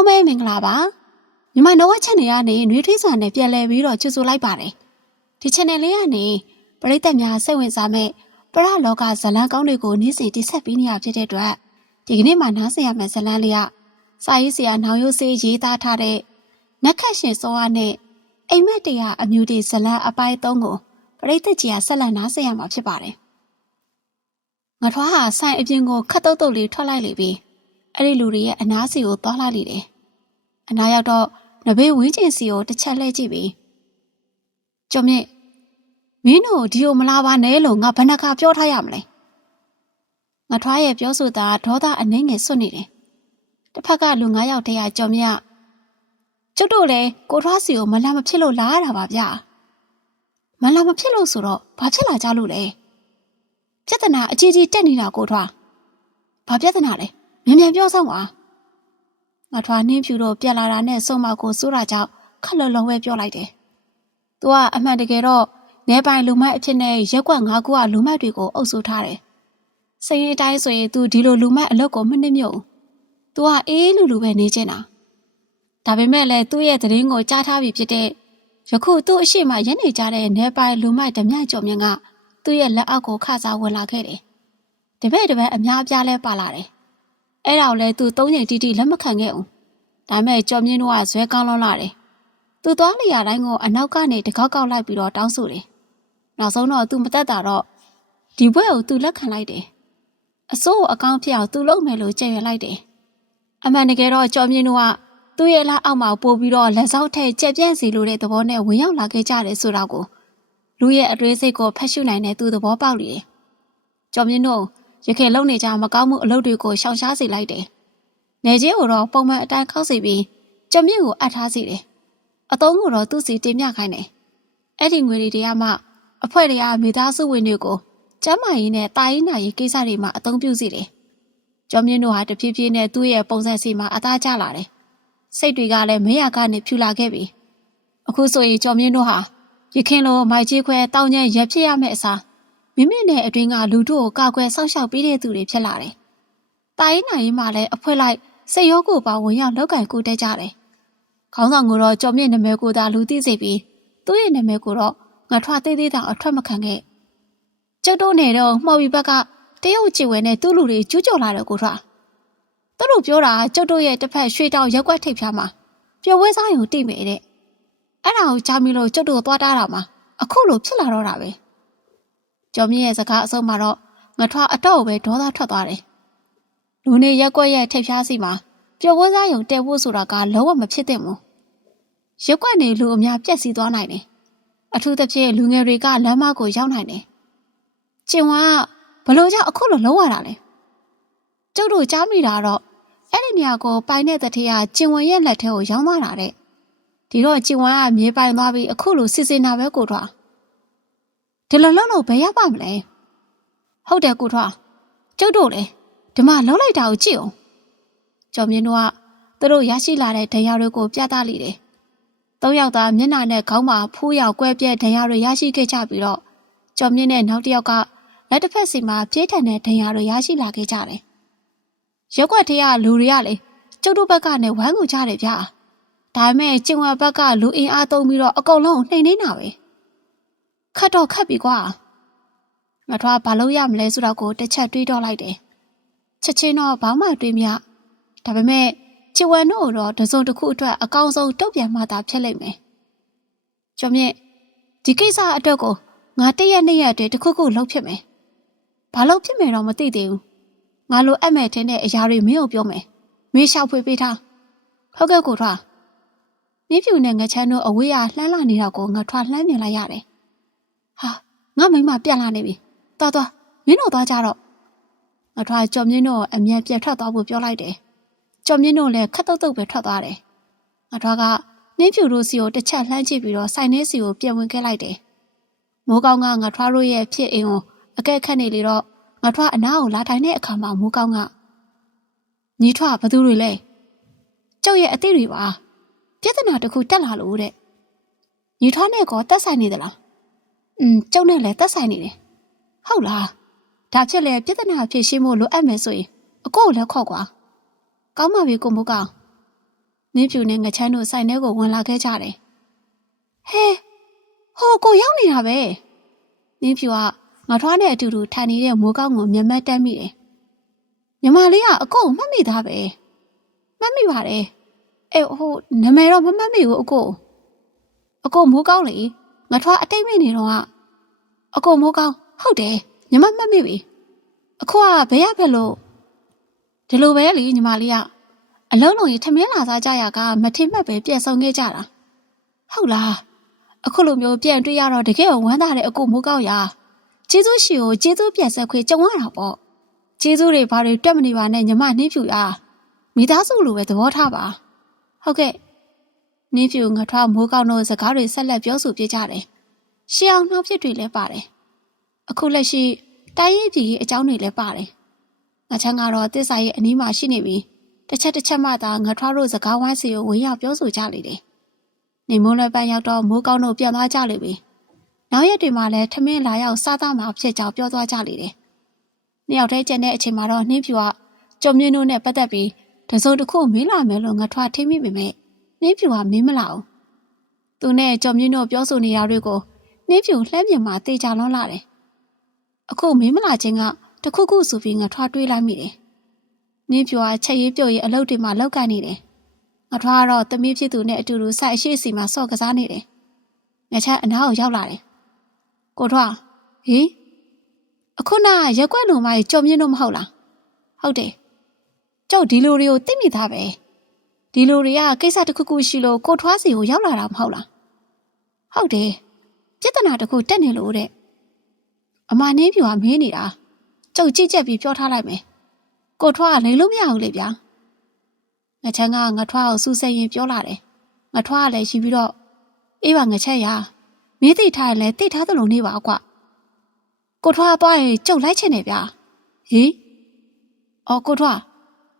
လုံးပဲမင်္ဂလာပါညီမနဝက်ချက်နေရနေနှွေးထွေးစွာနဲ့ပြန်လဲပြီးတော့ချူဆိုလိုက်ပါတယ်ဒီ channel လေးကနေပရိသတ်များစိတ်ဝင်စားမဲ့ပရလောကဇလံကောင်းတွေကိုနေ့စဉ်တိဆက်ပေးနေရဖြစ်တဲ့အတွက်ဒီကနေ့မှနားဆင်ရမယ့်ဇလံလေးကစာရေးဆရာနောင်ရိုးစေးရေးသားထားတဲ့နက်ခတ်ရှင်စောအားနဲ့အိမ်မက်တရားအမျိုးတွေဇလံအပိုင်း၃ကိုပရိသတ်ကြီးကဆက်လက်နားဆင်ရမှာဖြစ်ပါတယ်ငါထွားဟာဆိုင်အပြင်ကိုခတ်တုတ်တုတ်လေးထွက်လိုက်လေပြီအဲ့ဒီလူတွေရဲ့အနားစီကိုသွားလိုက်လေတယ် အနားရောက်တော့နဘေးဝင်းကျင်စီကိုတစ်ချက်လှည့်ကြည့်ပြီကျော်မြင့်မင်းတို့ဒီကိုမလာပါနဲ့လို့ငါဘယ်နှခါပြောထားရမလဲငါထွားရဲ့ပြောဆိုတာဒေါသအနှင်းငယ်စွတ်နေတယ်တစ်ဖက်ကလူ၅ယောက်တည်းကကျော်မြင့်ကကျုပ်တို့လည်းကိုထွားစီကိုမလာမဖြစ်လို့လာရတာပါဗျာမလာမဖြစ်လို့ဆိုတော့ဘာဖြစ်လာကြလို့လဲပြဿနာအကြီးကြီးတက်နေတာကိုထွားဘာပြဿနာလဲမြန်မြန်ပြောစမ်းပါ ငါထွားနှင်းဖြူတို့ပြက်လာတာနဲ့စုံမကိုစိုးတာကြောင့်ခက်လုံလုံပဲပြောလိုက်တယ်။"သူကအမှန်တကယ်တော့နေပိုင်လူမိုက်အဖြစ်နဲ့ရက်ကွက်ငါးခုကလူမိုက်တွေကိုအုပ်စိုးထားတယ်။စရင်တိုင်းဆိုရင် तू ဒီလိုလူမိုက်အလုပ်ကိုမနှစ်မြို့ဘူး။ तू ကအေးလူလူပဲနေချင်တာ။ဒါပေမဲ့လည်းသူ့ရဲ့သတင်းကိုကြားထားပြီဖြစ်တဲ့ယခုသူ့အရှိမရက်နေကြတဲ့နေပိုင်လူမိုက်ဓမြကျော်မြင့်ကသူ့ရဲ့လက်အောက်ကိုခစားဝင်လာခဲ့တယ်။တပည့်တပန်းအများအပြားလဲပါလာတယ် အဲ့ဒါကိုလည်းသူသုံးချိန်တိတိလက်မခံခဲ့ဘူး။ဒါပေမဲ့ကျော်မြင့်တို့ကဇွဲကောင်းလွန်းလာတယ်။သူသွားလျာတိုင်းကိုအနောက်ကနေတကောက်ကောက်လိုက်ပြီးတော့တောင်းဆိုတယ်။နောက်ဆုံးတော့သူမတက်တာတော့ဒီဘွဲကိုသူလက်ခံလိုက်တယ်။အစိုးကိုအကောင့်ဖြစ်အောင်သူလုပ်မယ်လို့ကြံ့ရလိုက်တယ်။အမှန်တကယ်တော့ကျော်မြင့်တို့ကသူ့ရဲ့လက်အောက်မှာပို့ပြီးတော့လက်စောက်ထည့်ကြက်ပြန့်စီလိုတဲ့သဘောနဲ့ဝင်ရောက်လာခဲ့ကြတယ်ဆိုတော့ကိုလူရဲ့အတွေးစိတ်ကိုဖတ်ရှုနိုင်တဲ့သူသဘောပေါက်လေတယ်။ကျော်မြင့်တို့ ရခင်လုံနေကြမကောင်းမှုအလုပ်တွေကိုရှောင်ရှားစေလိုက်တယ်။နေချင်းကိုတော့ပုံမှန်အတိုင်းခောက်စီပြီးကျော်မြင့်ကိုအပ်ထားစီတယ်။အတုံးကိုတော့သူ့စီတင်ပြခိုင်းတယ်။အဲ့ဒီငွေတွေတရားမှအဖွဲ့တွေကမိသားစုဝင်တွေကိုကျမ်းမာရေးနဲ့တာရေးနာရေးကိစ္စတွေမှာအသုံးပြုစီတယ်။ကျော်မြင့်တို့ဟာတဖြည်းဖြည်းနဲ့သူ့ရဲ့ပုံစံစီမှာအသားကျလာတယ်။စိတ်တွေကလည်းမရကနေဖြူလာခဲ့ပြီ။အခုဆိုရင်ကျော်မြင့်တို့ဟာရခင်လိုမိုက်ကြီးခွဲတောင်းကျမ်းရက်ဖြစ်ရမယ့်အစား မိမိနဲ့အတွင်းကလူတို့ကိုကာကွယ်စောင့်ရှောက်ပေးတဲ့သူတွေဖြစ်လာတယ်။တာရင်နိုင်ရင်မှလည်းအဖွဲလိုက်စိတ်ရောကိုပါဝင်ရောက်လောက်ကင်ကူတက်ကြတယ်။ခေါင်းဆောင်ကတော့ကြော်မြင့်နာမည်ကိုသာလူသိစေပြီးသူ့ရဲ့နာမည်ကိုတော့ငါထွားသေးသေးတောင်အထွက်မခံခဲ့။ကျုပ်တို့နေတော့မှော်ပြီးဘက်ကတရုတ်ကြည်ဝဲနဲ့သူ့လူတွေကျူးကျော်လာတယ်ကိုထွား။သူတို့ပြောတာကျုပ်တို့ရဲ့တစ်ဖက်ရွှေတောင်ရက်ွက်ထိပ်ဖြားမှာပျော်ဝဲစားရုံတိမယ်တဲ့။အဲ့ဒါကိုကြားမိလို့ကျုပ်တို့သွားတားတာမှာအခုလိုဖြစ်လာတော့တာပဲ။ ကျော်မြင့်ရဲ့စကားအဆုံးမှာတော့ငထွားအတော့ပဲဒေါသထွက်သွားတယ်။လူနေရက်ကွက်ရဲ့ထိပ်ဖြားစီမှာပျော်ပွဲစားရုံတဲဖို့ဆိုတာကလုံးဝမဖြစ်သင့်ဘူး။ရက်ကွက်နေလူအများပြက်စီးသွားနိုင်တယ်။အထူးသဖြင့်လူငယ်တွေကလမ်းမကိုရောက်နိုင်တယ်။ကျင်ဝါကဘလို့ကြောင့်အခုလိုလုံးဝတာလဲ။ကျုပ်တို့ကြားမိတာတော့အဲ့ဒီနေရာကိုပိုင်တဲ့တထေးကကျင်ဝရဲ့လက်ထဲကိုရောင်းသွားတာတဲ့။ဒီတော့ကျင်ဝါကမြေပိုင်သွားပြီးအခုလိုစစ်စင်တာပဲကိုတော့ ဒီလိုလုံးလို့ဘယ်ရပါမလဲဟုတ်တယ်ကိုထွားကျုပ်တို့လေဒီမှာလုံးလိုက်တာကိုကြည့်အောင်ကျော်မြင့်တို့ကသူတို့ရရှိလာတဲ့ဒဏ်ရာတွေကိုပြသလိတယ်သုံးယောက်သားမျက်နှာနဲ့ခေါင်းမှာဖူးရောက်ကွဲပြဲဒဏ်ရာတွေရရှိခဲ့ကြပြီးတော့ကျော်မြင့်နဲ့နောက်တစ်ယောက်ကလက်တစ်ဖက်စီမှာပြေးထန်တဲ့ဒဏ်ရာတွေရရှိလာခဲ့ကြတယ်ရက်ွက်ထဲကလူတွေကလေကျုပ်တို့ဘက်ကနေဝမ်းကူကြတယ်ဗျာဒါပေမဲ့ကျင်ဝဘက်ကလူအင်အားသုံးပြီးတော့အကုန်လုံးနှိမ်နေတာပဲ ခတ်တော့ခတ်ပြီကွာငါတို့ကဘာလို့ရမလဲဆိုတော့ကိုတစ်ချက်တွေးတော့လိုက်တယ်ချက်ချင်းတော့ဘာမှတွေးမရဒါပေမဲ့ချီဝမ်တို့တော့တစုံတစ်ခုအတွက်အကောင်းဆုံးတုတ်ပြန်မှသာဖြစ်လိမ့်မယ်ကျော်မြင့်ဒီကိစ္စအတွက်ကိုငါတရက်နှစ်ရက်တည်းတစ်ခုခုလုပ်ဖြစ်မယ်ဘာလို့ဖြစ်မယ်တော့မသိသေးဘူးငါလိုအပ်မဲ့တဲ့တဲ့အရာတွေမင်းကိုပြောမယ်မင်းလျှောက်ဖွေပေးထားဟုတ်ကဲ့ကိုထွားမြင်းဖြူနဲ့ငချမ်းတို့အဝေးရလှမ်းလာနေတာကိုငါထွားလှမ်းမြင်လိုက်ရတယ် ဟာငါမိမပြန်လာနေပြီသွားသွားမင်းတို့သွားကြတော့ငါထွားကြော်မြင့်တို့အမြန်ပြန်ထွက်သွားဖို့ပြောလိုက်တယ်ကြော်မြင့်တို့လည်းခက်တုတ်တုတ်ပဲထွက်သွားတယ်ငါထွားကနင်းဖြူတို့စီကိုတစ်ချက်လှမ်းကြည့်ပြီးတော့စိုင်နေစီကိုပြန်ဝင်ခဲ့လိုက်တယ်မိုးကောင်းကငါထွားတို့ရဲ့ဖြစ်အိမ်ကိုအကဲခတ်နေလေတော့ငါထွားအနားကိုလာထိုင်တဲ့အခါမှာမိုးကောင်းကညီထွားဘသူတွေလဲကျုပ်ရဲ့အသိတွေပါပြဿနာတစ်ခုတက်လာလို့တဲ့ညီထွားနဲ့ကောတက်ဆိုင်နေသလားอืม ကျုပ်နဲ့လည်းသက်ဆိုင်နေတယ်ဟုတ်လားဒါဖြစ်လေပြဿနာဖြစ်ရှင်းဖို့လိုအပ်မယ်ဆိုရင်အကိုကိုလည်းခေါ်ကွာကောင်းပါပြီကိုမိုးကောင်နင်းဖြူနဲ့ငချမ်းတို့ဆိုင်ထဲကိုဝင်လာခဲ့ကြတယ်ဟဲဟိုကိုရောက်နေတာပဲနင်းဖြူကငါထွားနဲ့အတူတူထိုင်နေတဲ့မိုးကောင်းကိုမျက်မှတ်တက်မိတယ်ညီမလေးကအကိုကိုမှတ်မိသားပဲမှတ်မိပါတယ်အဲဟိုနာမည်တော့မမှတ်မိဘူးအကိုအကိုမိုးကောင်းလေငါထွားအတိတ်မိနေတော့က အကိုမိုးကောင်းဟုတ်တယ်ညီမမှတ်မိပြီအခုကဘယ်ရဖက်လို့ဒီလိုပဲလေညီမလေးကအလုံးလုံးကြီးထမင်းလာစားကြရကမထင်မှတ်ပဲပြက်ဆုံးခဲ့ကြတာဟုတ်လားအခုလိုမျိုးပြန်တွေ့ရတော့တကယ်ဝမ်းသာတဲ့အကိုမိုးကောင်းရာကျေးဇူးရှင်ကိုကျေးဇူးပြန်ဆက်ခွေကြုံရတာပေါ့ကျေးဇူးတွေဘာတွေတွက်မနေပါနဲ့ညီမနှင်းဖြူရာမိသားစုလိုပဲသဘောထားပါဟုတ်ကဲ့နှင်းဖြူငထွားမိုးကောင်းတို့စကားတွေဆက်လက်ပြောဆိုပြကြတယ် ရှေးအောင်နှောက်ဖြစ်တွေလည်းပါတယ်အခုလက်ရှိတိုင်းရေးပြည်ရေးအကြောင်းတွေလည်းပါတယ်ငါချမ်းကတော့တစ္ဆာရဲ့အနီးမှာရှိနေပြီတစ်ချက်တစ်ချက်မှသာငထွားတို့စကားဝိုင်းစီကိုဝင်ရောက်ပြောဆိုကြလေတယ်နေမိုးလွယ်ပန်းရောက်တော့မိုးကောင်းတို့ပြန်သွားကြလေပြီနောက်ရက်တွေမှာလည်းထမင်းလာရောက်စားသားမှာဖြစ်ကြောင်ပြောသွားကြလေတယ်နှစ်ယောက်တည်းကျန်တဲ့အချိန်မှာတော့နှင်းဖြူကကြုံမြင့်တို့နဲ့ပတ်သက်ပြီးတစုံတစ်ခုမင်းလာမယ်လို့ငထွားထိမိပေမဲ့နှင်းဖြူကမင်းမလာဘူးသူနဲ့ကြုံမြင့်တို့ပြောဆိုနေတာတွေကို နှင်းဖြူလှမ်းမြင်မှတေချာလွန်းလာတယ်အခုမင်းမလာခြင်းကတခုခုဆိုပြီးငထွားတွေးလိုက်မိတယ်နင်းဖြူကချက်ရေးပြုတ်ရေးအလုပ်တွေမှာလောက်ကန်နေတယ်ငထွားကတော့သမီးဖြစ်သူနဲ့အတူတူစိုက်အရှိစီမှာစော့ကစားနေတယ်ငချမ်းအနားကိုရောက်လာတယ်ကိုထွားဟေးအခုနရက်ွက်လုံမကြီးကြုံမြင့်တော့မဟုတ်လားဟုတ်တယ်ကျောက်ဒီလိုတွေကိုသိမိသားပဲဒီလိုတွေကကိစ္စတစ်ခုခုရှိလို့ကိုထွားစီကိုရောက်လာတာမဟုတ်လားဟုတ်တယ် ပြဿနာတစ်ခုတက်နေလို့တဲ့အမနှင်းပြူကမင်းနေတာကျုပ်ကြည့်ချက်ပြီးပြောထားလိုက်မယ်ကိုထွားကလိန်လို့မရဘူးလေဗျာငချမ်းကငထွားကိုစူးစိတ်ရင်ပြောလာတယ်ငထွားကလည်းရှိပြီးတော့အေးပါငချက်ရမင်းသိထားရင်လည်းသိထားသလိုနေပါကွကိုထွားသွားရင်ကျုပ်လိုက်ချင်တယ်ဗျာဟေးအော်ကိုထွား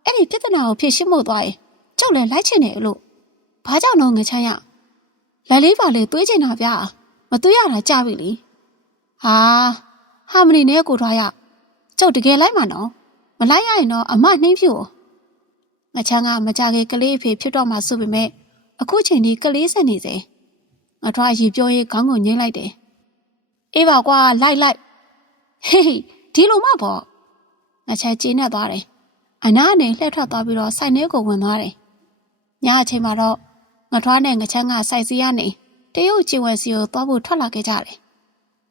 အဲ့ဒီပြဿနာကိုဖြေရှင်းဖို့သွားရင်ကျုပ်လည်းလိုက်ချင်တယ်လို့ဘာကြောင့်တော့ငချမ်းရလက်လေးပါလေတွေးချင်တာဗျာ မတွေးရတာကြပြီလေဟာဟာမနီနဲ့ကိုထွားရကျုပ်တကယ်လိုက်မှာနော်မလိုက်ရရင်တော့အမနှင်းဖြူငချမ်းကမကြခင်ကလေးအဖေဖြစ်တော့မှဆိုပေမဲ့အခုချိန်ဒီကလေးဆက်နေစေငါထွားရီပြောရေးခေါင်းကိုငိမ့်လိုက်တယ်အေးပါကွာလိုက်လိုက်ဟေးဒီလိုမှပေါ့ငါချဲကျင်းနေသွားတယ်အနားနဲ့လှည့်ထွက်သွားပြီးတော့စိုက်ထဲကိုဝင်သွားတယ်ညအချိန်မှာတော့ငါထွားနဲ့ငချမ်းကစိုက်စီရနေတ ရုတ်ကျင်ဝယ်စီကိုသွားဖို့ထွက်လာခဲ့ကြတယ်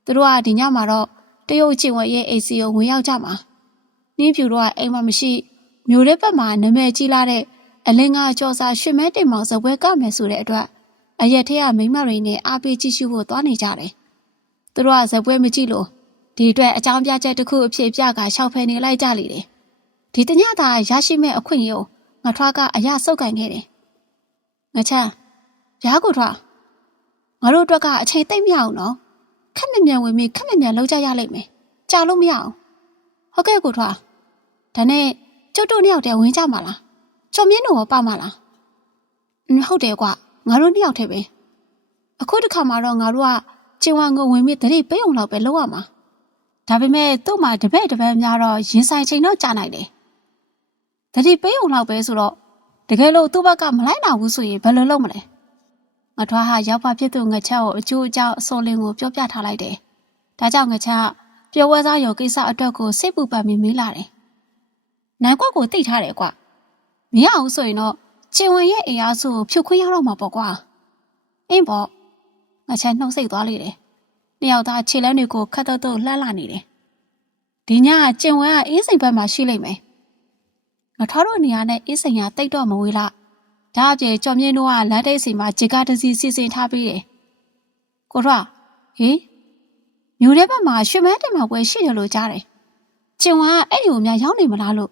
သူတို့ကဒီညမှာတော့တရုတ်ကျင်ဝယ်ရဲ့အိမ်စီကိုဝင်ရောက်ကြမှာနင်းဖြူတော့အိမ်မှာမရှိမျိုးတဲ့ဘက်မှာနာမည်ကြီးလာတဲ့အလင်းကကြော်စာရွှေမဲတင်မောင်စပွဲကမယ်ဆိုတဲ့အတွက်အရက်ထဲကမိမတွေနဲ့အားပေးကြည့်ရှုဖို့သွားနေကြတယ်။သူတို့ကဇပွဲမကြည့်လို့ဒီအတွက်အကြောင်းပြချက်တစ်ခုအဖြစ်ပြကရှောက်ဖယ်နေလိုက်ကြလေတယ်။ဒီတညတာရရှိမဲ့အခွင့်အရေးကိုငါထွားကအရာစုပ်ကန်ခဲ့တယ်။ငါချမ်းဗျာကိုထွား ငါတို့အတွက်ကအချိန်သိမ့်မရအောင်နော်။ခက်မြမြန်ဝင်ပြီးခက်မြမြန်လောက်ကြရလိမ့်မယ်။ကြာလို့မရအောင်။ဟုတ်ကဲ့ကိုထွားဒါနဲ့ကျုပ်တို့နှစ်ယောက်တည်းဝင်ကြမှာလားကျော်မြင့်တို့ရောပါမှာလားဟုတ်တယ်ကွာငါတို့နှစ်ယောက်တည်းပဲအခုတစ်ခါမှတော့ငါတို့ကကျင်ဝမ်ကိုဝင်ပြီးတတိပိတ်အောင်လောက်ပဲလုပ်ရမှာဒါပေမဲ့သူ့မှာတပည့်တပည့်များတော့ရင်ဆိုင်ချိန်တော့ကြာနိုင်တယ်တတိပိတ်အောင်လောက်ပဲဆိုတော့တကယ်လို့သူ့ဘက်ကမလိုက်နိုင်ဘူးဆိုရင်ဘယ်လိုလုပ်မလဲ ငါထွားဟာရောက်ပါဖြစ်သူငချက်ကိုအကျိုးအကြောင်းအစောလင်းကိုပြောပြထားလိုက်တယ်ဒါကြောင့်ငချက်ကပျော်ဝဲစားရောကိစ္စအတွက်ကိုစိတ်ပူပန်ပြီးမေးလာတယ်နိုင်ကွက်ကိုတိတ်ထားတယ်ကွမရအောင်ဆိုရင်တော့ကျင်ဝင်ရဲ့အိမ်အားစုကိုဖြုတ်ခွင်းရတော့မှာပေါ့ကွာအင်းပေါ့ငါချမ်းနှုတ်ဆက်သွားလိမ့်တယ်နှစ်ယောက်သားခြေလမ်းတွေကိုခတ်တော့တော့လှမ်းလာနေတယ်ဒီညကကျင်ဝင်ကအေးစိမ်ဘက်မှာရှိလိမ့်မယ်ငါထောက်တို့နေရာနဲ့အေးစိမ်ကတိတ်တော့မဝေးလား ဒါအပြင်ကြော်မြင့်တို့ကလမ်းတိတ်စီမှာဂျေကာတစီစီစဉ်ထားပေးတယ်ကိုထွားဟေးမြို့ထဲဘက်မှာရွှေမန်းတင်မှာပွဲရှိတယ်လို့ကြားတယ်ကျင်ဝင်ကအဲ့ဒီကိုများရောက်နေမလားလို့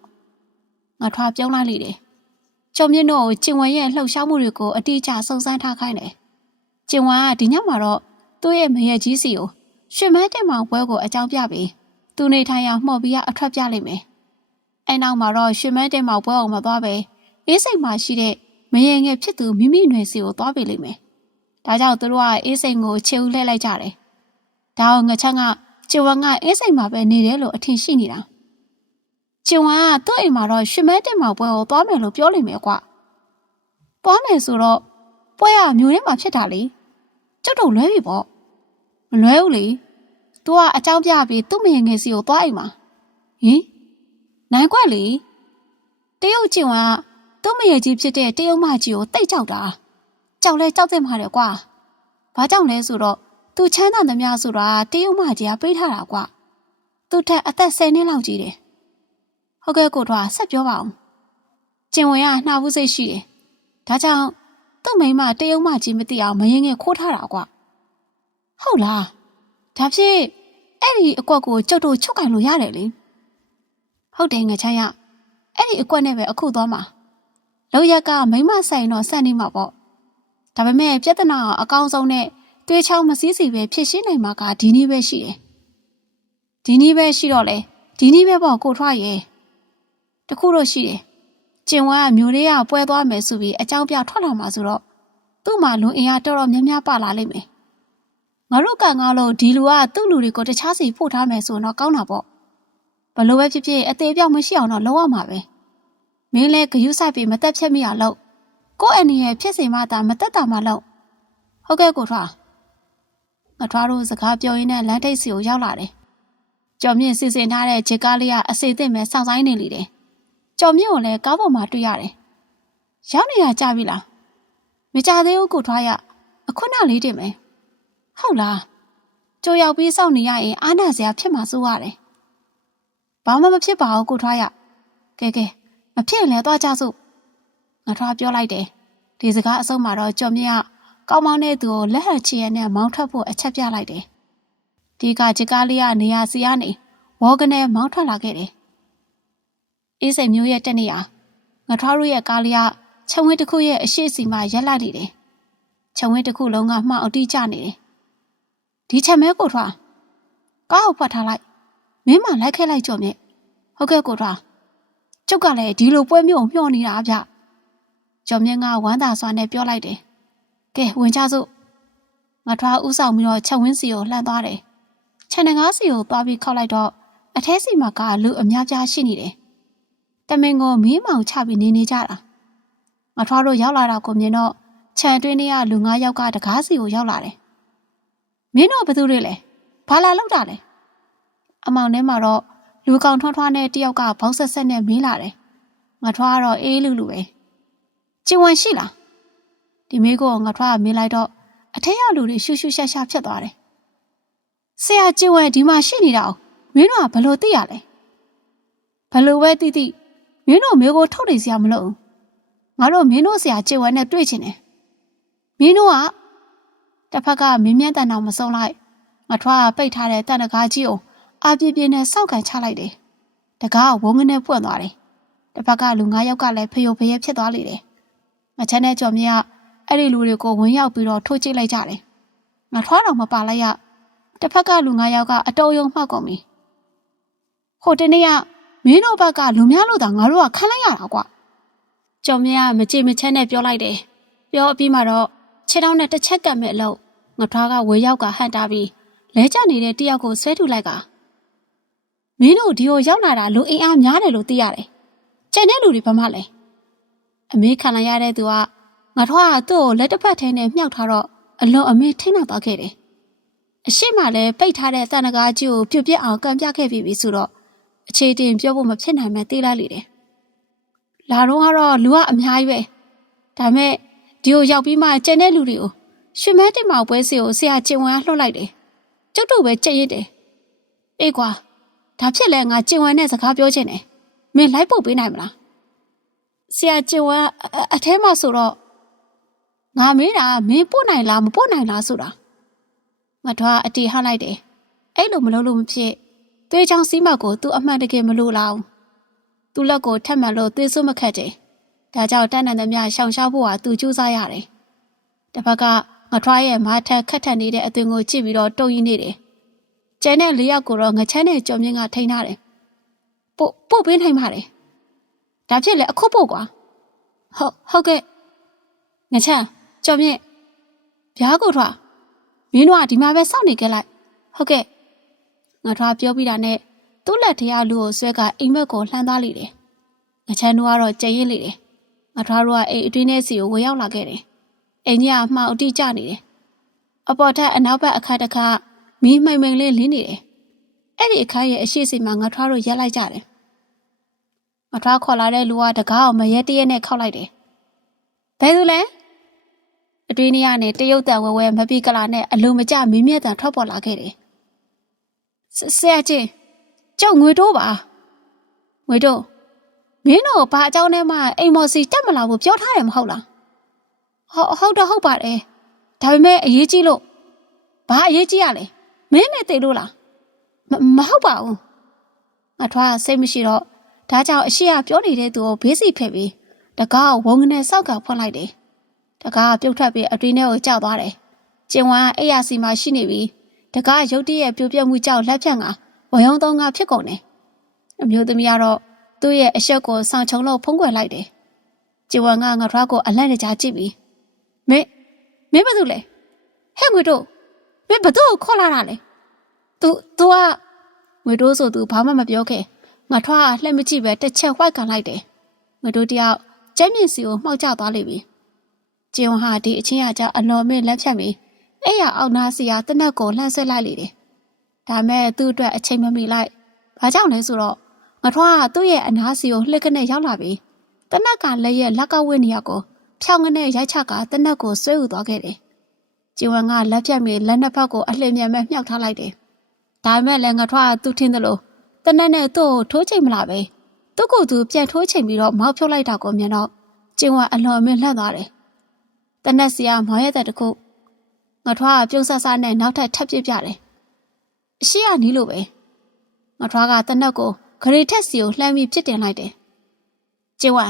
ငါထွားပြောင်းလိုက်လေတယ်။ကျော်မြင့်တို့ကျင်ဝမ်ရဲ့လှုပ်ရှားမှုတွေကိုအတိအကျစုံစမ်းထားခိုင်းတယ်။ကျင်ဝမ်ကဒီညမှာတော့သူ့ရဲ့မရကြီးစီကိုရွှေမန်းတင်မောင်ပွဲကိုအကြောင်းပြပြီးသူနေထိုင်ရာမှော်ပြီးအထွက်ပြလိုက်မယ်။အဲနောက်မှာတော့ရွှေမန်းတင်မောင်ပွဲအောင်မသွားပဲအေးစိမ်မှာရှိတဲ့ မရငယ်ဖြစ်သူမိမိနွယ်စီကိုသွားပေးလိမ့်မယ်။ဒါကြောင့်သူတို့ကအေးစိမ်ကိုချေဦးလှည့်လိုက်ကြတယ်။ဒါအောင်ငချမ်းကကျင်ဝမ်ကအေးစိမ်မှာပဲနေတယ်လို့အထင်ရှိနေတာ။ကျင်ဝမ်ကသူ့အိမ်မှာတော့ရွှေမဲတင်မောက်ပွဲကိုသွားမယ်လို့ပြောလိမ့်မယ်ကွာသွားမယ်ဆိုတော့ပွဲရမျိုးထဲမှာဖြစ်တာလေကျုပ်တို့လွဲပြီပေါ့မလွဲဘူးလေ तू ကအကြောင်းပြပြီးသူ့မရင်ငယ်စီကိုသွားအိမ်မှာဟင်နိုင်ကွက်လေတရုတ်ကျင်က သူ့မရဲ့ကြီးဖြစ်တဲ့တရုတ်မကြီးကိုတိတ်ကြောက်တာကြောက်လဲကြောက်တဲ့မှာတယ်ကွာဘာကြောင့်လဲဆိုတော့သူချမ်းသာသမျှဆိုတာတရုတ်မကြီးကပေးထားတာကွာသူထက်အသက်10နှစ်လောက်ကြီးတယ်ဟုတ်ကဲ့ကိုထွားဆက်ပြောပါအောင်ကျင်ဝင်ကနှာဘူးစိတ်ရှိတယ်ဒါကြောင့်သူ့မိန်းမတရုတ်မကြီးမသိအောင်မရင်ငယ်ခိုးထားတာကွာဟုတ်လားဒါဖြစ်အဲ့ဒီအကွက်ကိုကျုပ်တို့ချုပ်ကင်လို့ရတယ်လေဟုတ်တယ်ငချမ်းရအဲ့ဒီအကွက်နဲ့ပဲအခုသွားမှာ လောက်ရက်ကမိန်းမဆိုင်တော့စက်နေမှာပေါ့ဒါပေမဲ့ပြဿနာအကောင်းဆုံးနဲ့သွေးချောင်းမစည်းစီပဲဖြစ်ရှင်းနိုင်မှာကဒီနည်းပဲရှိတယ်ဒီနည်းပဲရှိတော့လေဒီနည်းပဲပေါ့ကိုထွားရဲ့တခုတော့ရှိတယ်ကျင်ဝါကမျိုးလေးကပွဲသွားမယ်ဆိုပြီးအကြောင်းပြထွက်လာမှာဆိုတော့သူ့မှာလူအင်အားတော်တော်များများပါလာလိမ့်မယ်ငါတို့ကငါလို့ဒီလူကသူ့လူတွေကိုတခြားစီပို့ထားမယ်ဆိုတော့ကောင်းတာပေါ့ဘလို့ပဲဖြစ်ဖြစ်အသေးပြောက်မရှိအောင်တော့လုပ်ရမှာပဲ မင်းလဲဂယုစိုက်ပြီးမတက်ဖြတ်မိအောင်လုပ်ကိုယ့်အနေနဲ့ဖြစ်စီမှသာမတက်တာမှလုပ်ဟုတ်ကဲ့ကိုထွားငါထွားတို့စကားပြောရင်းနဲ့လမ်းထိပ်စီကိုရောက်လာတယ်ကျော်မြင့်စီစဉ်ထားတဲ့ခြေကားလေးကအစေအသင့်ပဲစောင့်ဆိုင်နေလေတယ်ကျော်မြင့်ကိုလည်းကားပေါ်မှာတွေ့ရတယ်ရောက်နေတာကြပြီလားမကြသေးဘူးကိုထွားရအခုနောက်လေးတင်မယ်ဟုတ်လားကြိုရောက်ပြီးစောင့်နေရရင်အားနာစရာဖြစ်မှာစိုးရတယ်ဘာမှမဖြစ်ပါဘူးကိုထွားရကဲကဲ မဖြစ်ရင်လည်းသွားကြစို့ငါထွားပြောလိုက်တယ်ဒီစကားအဆုံးမှာတော့ကျော်မြင့်ကကောင်းမောင်းတဲ့သူကိုလက်ဟန်ချီရနဲ့မောင်းထွက်ဖို့အချက်ပြလိုက်တယ်ဒီကဂျကားလေးကနေရာစီကနေဝေါကနေမောင်းထွက်လာခဲ့တယ်အေးစိန်မျိုးရဲ့တက်နေရငါထွားတို့ရဲ့ကားလေးကခြံဝင်းတစ်ခုရဲ့အရှိစီမှာရက်လိုက်နေတယ်ခြံဝင်းတစ်ခုလုံးကမှောက်အတိကျနေတယ်ဒီချက်မဲကိုထွားကားကိုဖွက်ထားလိုက်မင်းမလိုက်ခဲ့လိုက်ကြော်မြင့်ဟုတ်ကဲ့ကိုထွား ကျုပ်ကလည်းဒီလိုပွဲမျိုးမျှော်နေတာဗျကျော်မြင့်ကဝမ်းသာစွာနဲ့ပြောလိုက်တယ်ကဲဝင်ကြစို့ငါထွားဥဆောင်ပြီးတော့ချက်ဝင်းစီကိုလှမ်းသွားတယ်ခြံငါးစီကိုသွားပြီးခောက်လိုက်တော့အထဲစီမှာကလူအများပြားရှိနေတယ်တမင်ကိုမီးမောင်ချပြီးနေနေကြတာငါထွားတို့ရောက်လာတာကိုမြင်တော့ခြံတွင်းထဲကလူ၅ယောက်ကတကားစီကိုရောက်လာတယ်မင်းတို့ဘယ်သူတွေလဲဘာလာလောက်တာလဲအမောင်ထဲမှာတော့ လူကောင်ထွန်းထွန်းနဲ့တယောက်ကဘောက်ဆက်ဆက်နဲ့မင်းလာတယ်ငါထွားကတော့အေးလူလူပဲကျင်ဝင်ရှိလားဒီမေးကိုငါထွားကမင်းလိုက်တော့အထက်ရောက်လူတွေရှူရှူရှာရှာဖြစ်သွားတယ်ဆရာကျင်ဝင်ဒီမှာရှိနေတာ哦မင်းတို့ကဘလို့သိရလဲဘလို့ပဲသိသိမင်းတို့မျိုးကိုထုတ်နေစရာမလိုဘူးငါတို့မင်းတို့ဆရာကျင်ဝင်နဲ့တွေ့ချင်တယ်မင်းတို့ကတစ်ဖက်ကမင်းမြတ်တန်တော်မဆုံးလိုက်ငါထွားကပိတ်ထားတဲ့တန်တကားကြီးကို အာပြင်းပြင်းနဲ့စောက်ကန်ချလိုက်တယ်တကားကဝုန်းကနေပွင့်သွားတယ်တစ်ဖက်ကလူ၅ယောက်ကလည်းဖယိုဖယဲဖြစ်သွားလေတယ်မချမ်းတဲ့ကြော်မြကအဲ့ဒီလူတွေကိုဝင်ရောက်ပြီးတော့ထိုးကြည့်လိုက်ကြတယ်ငါထွားတော်မပါလိုက်ရတစ်ဖက်ကလူ၅ယောက်ကအတော်ယုံမှောက်ကုန်ပြီဟိုတနေ့ကမင်းတို့ဘက်ကလူများလို့သာငါတို့ကခန်းလိုက်ရတာကွာကြော်မြကမကြည့်မချမ်းနဲ့ပြောလိုက်တယ်ပြောအပြီးမှတော့ခြေထောက်နဲ့တစ်ချက်ကပ်မဲ့လို့ငါထွားကဝေရောက်ကဟန်တာပြီးလဲကျနေတဲ့တယောက်ကိုဆွဲထုတ်လိုက်က မင်းတို့ဒီကိုရောက်လာတာလူအင်အားများတယ်လို့သိရတယ်။ကျန်တဲ့လူတွေဘာမှလဲ။အမေခံလိုက်ရတဲ့သူကငါထွားကသူ့ကိုလက်တစ်ဖက်ထဲနဲ့မြှောက်ထားတော့အလွန်အမေထိန်းနောက်သွားခဲ့တယ်။အရှိမလည်းပိတ်ထားတဲ့တန်တကားကြီးကိုပြုတ်ပြစ်အောင်ကံပြခဲ့ပြီးပြီဆိုတော့အခြေတင်ပြောဖို့မဖြစ်နိုင်မှသိလိုက်လေတယ်။လာတော့ကတော့လူကအများကြီးပဲ။ဒါမဲ့ဒီကိုရောက်ပြီးမှကျန်တဲ့လူတွေကိုရွှေမန်းတင်မောက်ပွဲစီကိုဆရာကျင်ဝါလှုပ်လိုက်တယ်။ကျုပ်တို့ပဲကြက်ရစ်တယ်။အေးကွာ ဒါဖြစ်လဲငါကျင်ဝမ်နဲ့စကားပြောချင်တယ်မင်းလိုက်ပို့ပေးနိုင်မလားဆရာကျင်ဝမ်အထဲမှာဆိုတော့ငါမေးတာမင်းပို့နိုင်လားမပို့နိုင်လားဆိုတာငါတော့အတီဟလိုက်တယ်အဲ့လိုမလုပ်လို့မဖြစ်သွေးချောင်းစီးမောက်ကိုသူ့အမှန်တကယ်မလို့လားသူ့လက်ကိုထက်မှန်လို့သွေးစွမခတ်တယ်ဒါကြောင့်တန်းတန်သမျှရှောင်ရှားဖို့ဟာသူကြိုးစားရတယ်တစ်ဖက်ကငါထွားရဲ့မာထက်ခတ်ထန်နေတဲ့အသွင်ကိုကြည့်ပြီးတော့တုံရင်နေတယ် ကျန်တဲ့လေးယောက်ကိုတော့ငချမ်းနဲ့ကြော်မြင့်ကထိန်းထားတယ်ပို့ပို့ပေးနိုင်ပါတယ်ဒါဖြစ်လေအခုပို့ကွာဟုတ်ဟုတ်ကဲ့ငချမ်းကြော်မြင့်ဗျာကိုထွားမင်းတို့ကဒီမှာပဲစောင့်နေကြလိုက်ဟုတ်ကဲ့ငါထွားပြောပြီးတာနဲ့သူ့လက်ထရလူကိုဆွဲကအိမ်မက်ကိုလှမ်းသွားလိတယ်ငချမ်းတို့ကတော့ကြည်ရင်လိတယ်ငငါထွားတို့ကအိမ်အတွင်းထဲစီကိုဝင်ရောက်လာခဲ့တယ်အိမ်ကြီးကမှောက်အတိကျနေတယ်အပေါ်ထက်အနောက်ဘက်အခါတစ်ခါ မီးမှိန်မှိန်လေးလင်းနေတယ်အဲ့ဒီအခါရဲ့အရှိစီမှာငါထွားတို့ရက်လိုက်ကြတယ်ငါထွားခေါ်လာတဲ့လူကတကားအောင်မရဲတရက်နဲ့ခောက်လိုက်တယ်ဘယ်သူလဲအတွင်းထဲကနေတရုတ်တန်ဝဲဝဲမပီကလာနဲ့အလိုမကျမင်းမြတ်တန်ထွက်ပေါ်လာခဲ့တယ်ဆရာချင်းကျုပ်ငွေတိုးပါငွေတိုးမင်းတို့ဘာအကြောင်းနဲ့မှအိမ်မော်စီတက်မလာဘူးပြောထားတယ်မဟုတ်လားဟုတ်ဟုတ်တော့ဟုတ်ပါတယ်ဒါပေမဲ့အရေးကြီးလို့ဘာအရေးကြီးရလဲ မင်းနဲ့တည်လို့လားမမဟုတ်ပါဘူးငါထွားစိတ်မရှိတော့ဒါကြောင့်အရှိရပြောနေတဲ့သူကိုဘေးစီဖက်ပြီးတကားဝုံငနဲ့စောက်ကဖွင့်လိုက်တယ်တကားပြုတ်ထွက်ပြီးအတွင်းထဲကိုကျသွားတယ်ကျင်ဝါအိယာစီမှာရှိနေပြီးတကားရုတ်တရက်ပြိုပြက်မှုကြောင့်လက်ဖြတ်ငါဝယုံသုံးငါဖြစ်ကုန်တယ်အမျိုးသမီးကတော့သူ့ရဲ့အရှက်ကိုဆောင်ချုံလို့ဖုံးကွယ်လိုက်တယ်။ဂျီဝမ်ကငါထွားကိုအလန့်တကြားကြည့်ပြီးမင်းမင်းဘာလုပ်လဲဟဲ့ငွေတို့ မင်းဘာတို့ကိုခေါ်လာတာလဲ။ तू तू ကငွေတို့ဆိုသူဘာမှမပြောခဲ့ငါထွားကလှည့်မကြည့်ပဲတစ်ချက်ဝိုက်ကန်လိုက်တယ်။ငွေတို့တယောက်ကျမ်းမြင့်စီကိုမှောက်ကျသွားလိမ့်ပြီ။ဂျီဝမ်ဟာဒီအချင်းအကြအလော်မင်းလက်ဖြတ်ပြီးအဲ့ရအောင်နာစီယာတနက်ကိုလှမ်းဆွဲလိုက်လေတယ်။ဒါမဲ့သူ့အတွက်အချိန်မမီလိုက်။ဘာကြောင့်လဲဆိုတော့ငထွားကသူ့ရဲ့အနားစီကိုလှစ်ကနေရောက်လာပြီးတနက်ကလက်ရဲ့လက်ကဝင်းနေရကိုဖြောင်းကနေရိုက်ချကတနက်ကိုဆွဲယူသွားခဲ့တယ်။ ကျီဝမ်ကလက်ပြတ်မြေလက်နှစ်ဖက်ကိုအလှည့်မြန်မဲ့မြှောက်ထားလိုက်တယ်။ဒါပေမဲ့လည်းငထွားကသူ့ထင်းသလိုတနက်နဲ့သူ့ကိုထိုးချိန်မလာပဲသူ့ကိုယ်သူပြန်ထိုးချိန်ပြီးတော့မောက်ဖြုတ်လိုက်တာကိုမြင်တော့ကျီဝမ်အလွန်အမင်းလှန့်သွားတယ်။တနက်စီကမောင်ရဲ့တဲ့တခုငထွားကပြုံးဆဆနဲ့နောက်ထပ်ထပ်ပြစ်ပြတယ်။အရှိကနီးလို့ပဲငထွားကတနက်ကိုဂရေထက်စီကိုလှမ်းပြီးဖြစ်တင်လိုက်တယ်။ကျေဝါ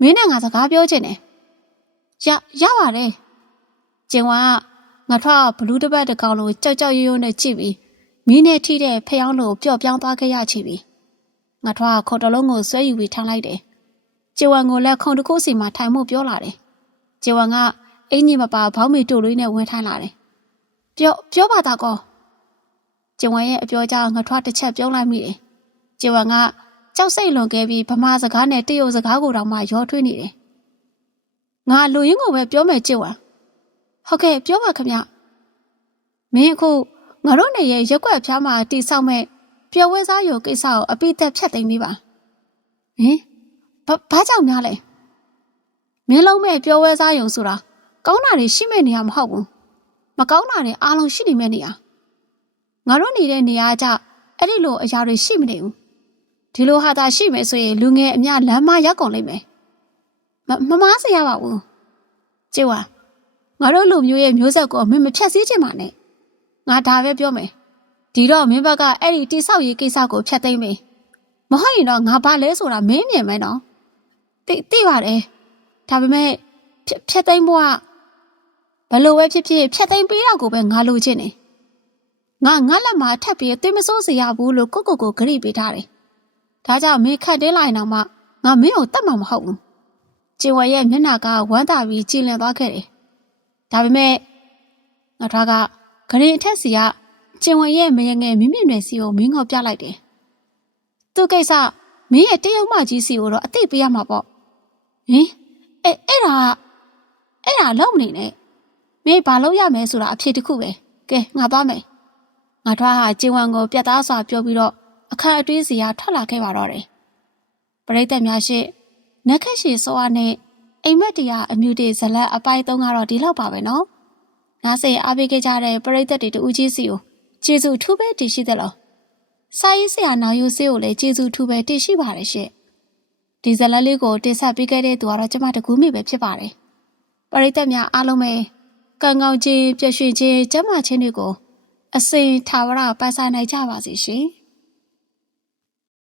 မင်းနဲ့ငါစကားပြောချင်တယ်။ရရပါတယ်။ ကျေဝါကငါထွက်ဘလူးတစ်ပတ်တစ်ကောင်လိုကြောက်ကြောက်ရွံ့ရွံ့နဲ့ကြည့်ပြီးမင်းနဲ့ထိတဲ့ဖျောင်းလိုပျော့ပြောင်းသွားခဲ့ရချီပြီးငါထွားခေါ်တလုံးကိုဆွဲယူပြီးထိုင်လိုက်တယ်။ကျေဝံကိုလည်းခုံတစ်ခုစီမှာထိုင်မှုပြောလာတယ်။ကျေဝံကအင်းကြီးမပါဘောင်းမီတို့လေးနဲ့ဝင်ထိုင်လာတယ်။ပြောပြောပါသားကော။ကျေဝံရဲ့အပြောကြောင့်ငါထွားတစ်ချက်ပြုံးလိုက်မိတယ်။ကျေဝံကကြောက်စိတ်လွန်ခဲ့ပြီးဗမာစကားနဲ့တရုတ်စကားကိုတောင်မှရောထွေးနေတယ်။ငါလူရင်းကိုပဲပြောမယ်ကျေဝံ။ ဟုတ်ကဲ့ပြောပါခမ။မင်းအခုငါတို့နေရဲ့ရက်ွက်ဖျားမှာတိဆောက်မဲ့ပျော်ဝဲစားရုံကိစ္စကိုအပိသက်ဖြတ်သိမ်းပေးပါဟင်ဘာဘာကြောင့်များလဲမင်းလုံးမဲ့ပျော်ဝဲစားရုံဆိုတာကောင်းတာတွေရှိမဲ့နေရာမဟုတ်ဘူးမကောင်းတာတွေအားလုံးရှိနေမဲ့နေရာငါတို့နေတဲ့နေရာကြအဲ့ဒီလိုအရာတွေရှိမနေဘူးဒီလိုဟာသာရှိမယ်ဆိုရင်လူငယ်အများလမ်းမရောက်ကုန်လိမ့်မယ်မမမားစရာပါဘူးကျေဝါ ငါတို့လူမျိုးရဲ့မျိုးဆက်ကိုမင်းမဖြတ်စည်းချင်ပါနဲ့ငါဒါပဲပြောမယ်ဒီတော့မင်းဘက်ကအဲ့ဒီတိဆောက်ရေးကိစ္စကိုဖျက်သိမ်းမယ်မဟုတ်ရင်တော့ငါဘာလဲဆိုတာမင်းမြင်မယ်နော်သိသိပါတယ်ဒါပေမဲ့ဖျက်ဖျက်သိမ်းဖို့ကဘယ်လိုပဲဖြစ်ဖြစ်ဖျက်သိမ်းပေးတော့ကိုပဲငါလိုချင်တယ်ငါငါလက်မှာထပ်ပြီးသိမစိုးစရာဘူးလို့ကိုကိုကိုဂရိပေးထားတယ်ဒါကြောင့်မင်းခတ်တင်းလိုက်တော့မှငါမင်းကိုတတ်မှာမဟုတ်ဘူးကျင်ဝဲရဲ့မျက်နှာကဝမ်းသာပြီးကြည်လင်သွားခဲ့တယ် ဒါပေမဲ့ငါထားကဂရင်အထက်စီကကျင်ဝင်ရဲ့မယငယ်မိမိနယ်စီကိုမင်းငေါပြလိုက်တယ်။သူ့ကိစ္စမင်းရဲ့တရုတ်မကြီးစီကိုတော့အသိပေးရမှာပေါ့။ဟင်အဲအဲ့ဒါအဲ့ဒါလုံးမနေနဲ့။မင်းဘာလုပ်ရမလဲဆိုတာအဖြေတစ်ခုပဲ။ကဲငါသွားမယ်။ငါထွားဟာကျင်ဝင်ကိုပြတ်သားစွာပြောပြီးတော့အခါအတွင်းစီကထွက်လာခဲ့ပါတော့တယ်။ပရိသတ်များရှိနက်ခက်ရှိစောအားနဲ့ အိမ်မက်တရားအမြူတေဇလက်အပိုင်းသုံးကတော့ဒီလောက်ပါပဲနော်။နားစေအားပေးခဲ့ကြတဲ့ပရိသတ်တွေတူဦးကြီးစီကိုကျေးဇူးထူးပဲတည်ရှိသလား။စာရေးဆရာနောင်ယူစေးကိုလည်းကျေးဇူးထူးပဲတည်ရှိပါတယ်ရှင့်။ဒီဇလက်လေးကိုတင်ဆက်ပေးခဲ့တဲ့သူကတော့ကျမတကူမိပဲဖြစ်ပါတယ်။ပရိသတ်များအားလုံးပဲကံကောင်းခြင်းပျော်ရွှင်ခြင်းကျမ်းမာခြင်းတွေကိုအစဉ်ထာဝရပန်းစားနိုင်ကြပါစေရှင်။